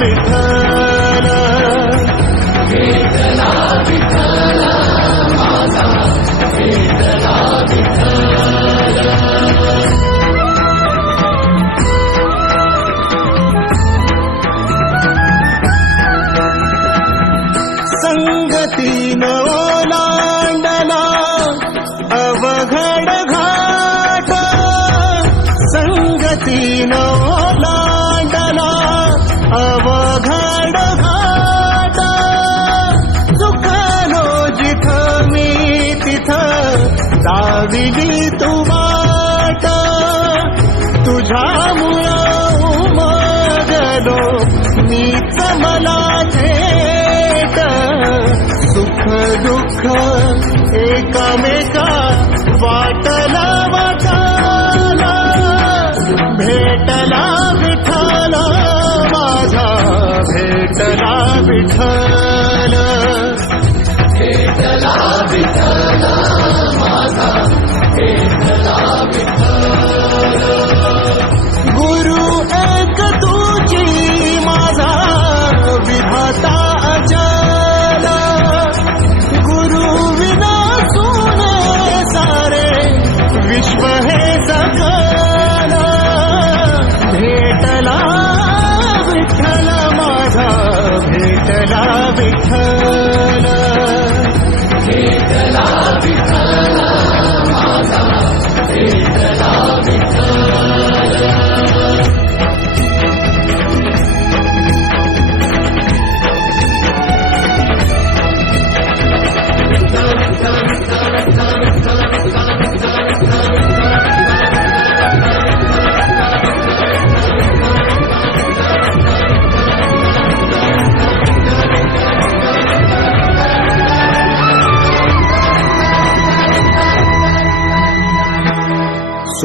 विठाला वेदना विठाला माता वेदना विठाला ಸಂಗತಿ ನೋ दाविली तू वाट तुझ्यामुळं उमगलो मीच मला थेट. सुख दुःख एकामेका वाटला वाटाला भेटला भेटला विठ्ठल Take.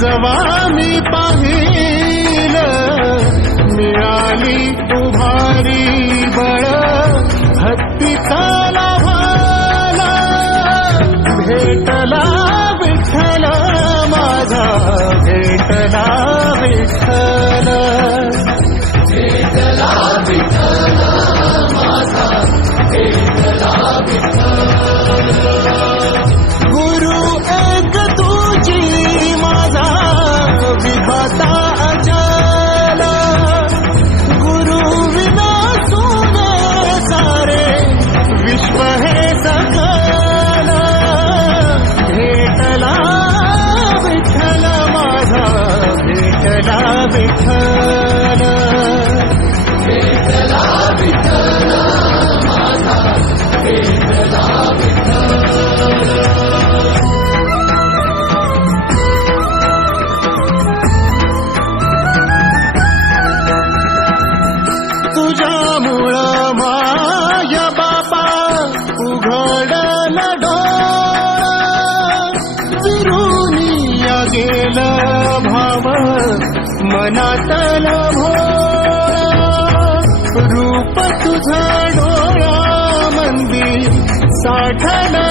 जवा मी पाहिल मिळाली उभारी बळ हत्तीचा लाभाला भेटला विठ्ठल माझा भेटला विठ्ठल. भेटला विठ्ठल तुझ्यामुळं माय मनातल भोळा रूप तुझा डोळा मंदिर साठल